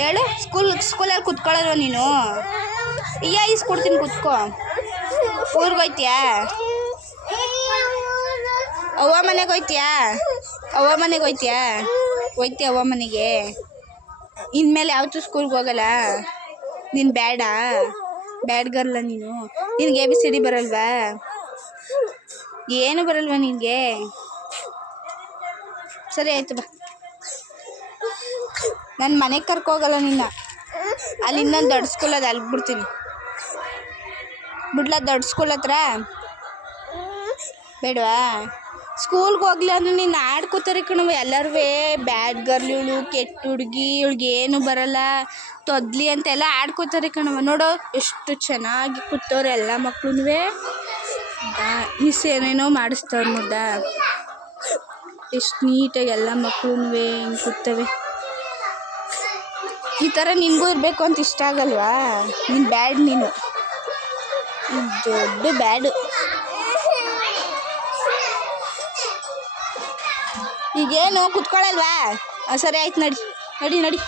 ಹೇಳು. ಸ್ಕೂಲಲ್ಲಿ ಕುತ್ಕೊಳ್ಳಲ್ವ ನೀನು? ಈಸ್ಕೊಡ್ತೀನಿ ಕುತ್ಕೋ. ಊರಿಗೆ ಹೋಯ್ತೀಯಾ? ಅವ್ವ ಮನೆಗೆ ಹೋಯ್ತೀಯಾ? ಹೋಯ್ತೀಯಾ ಅವ್ವ ಮನೆಗೆ? ಇನ್ಮೇಲೆ ಯಾವತ್ತೂ ಸ್ಕೂಲ್ಗೆ ಹೋಗಲ್ಲ ನೀನು? ಬ್ಯಾಡ್ ಗರ್ಲ ನೀನು. ನಿನಗೆ ABCD ಬರಲ್ವಾ? ಏನು ಬರಲ್ವಾ ನಿನಗೆ? ಸರಿ ಆಯ್ತು ಬಾ. ನನ್ನ ಮನೆಗೆ ಕರ್ಕೋಗಲ್ಲ ನಿನ್ನ. ಅಲ್ಲಿ ಇನ್ನೊಂದು ದೊಡ್ಡ ಸ್ಕೂಲ್ ಅದು, ಅಲ್ಲಿ ಬಿಡ್ತೀನಿ. ಬಿಡ್ಲಾ ದೊಡ್ಡ ಸ್ಕೂಲ್ ಹತ್ರ? ಬೇಡವಾ? ಸ್ಕೂಲ್ಗೆ ಹೋಗ್ಲಿ ಅಂದ್ರೆ ನೀನು ಆಡ್ಕೋತಾರೆ ಕಣವ ಎಲ್ಲರೂ. ಬ್ಯಾಡ್ ಗರ್ಲ್ ಇವಳು, ಕೆಟ್ಟ ಹುಡುಗಿ, ಇವಳಿಗೇನು ಬರಲ್ಲ, ತೊದ್ಲಿ ಅಂತೆಲ್ಲ ಆಡ್ಕೋತಾರೆ ಕಣವ. ನೋಡೋ ಎಷ್ಟು ಚೆನ್ನಾಗಿ ಕೂತವ್ರೆ ಎಲ್ಲ ಮಕ್ಳು. ಮಿಸ್ ಏನೇನೋ ಮಾಡಿಸ್ತವ್ರು ನೋಡ್ದ, ಎಷ್ಟು ನೀಟಾಗಿ ಎಲ್ಲ ಮಕ್ಳು ಹಿಂಗೆ ಕೂತವೆ. ಈ ಥರ ನಿನಗೂ ಇರಬೇಕು ಅಂತ ಇಷ್ಟ ಆಗಲ್ವಾ? ನೀನು ಬ್ಯಾಡ್, ನೀನು ದೊಡ್ಡ ಬ್ಯಾಡು. ಈಗೇನು ಕುತ್ಕೊಳ್ಳಲ್ವಾ? ಸರಿ ಆಯ್ತು, ನಡಿ.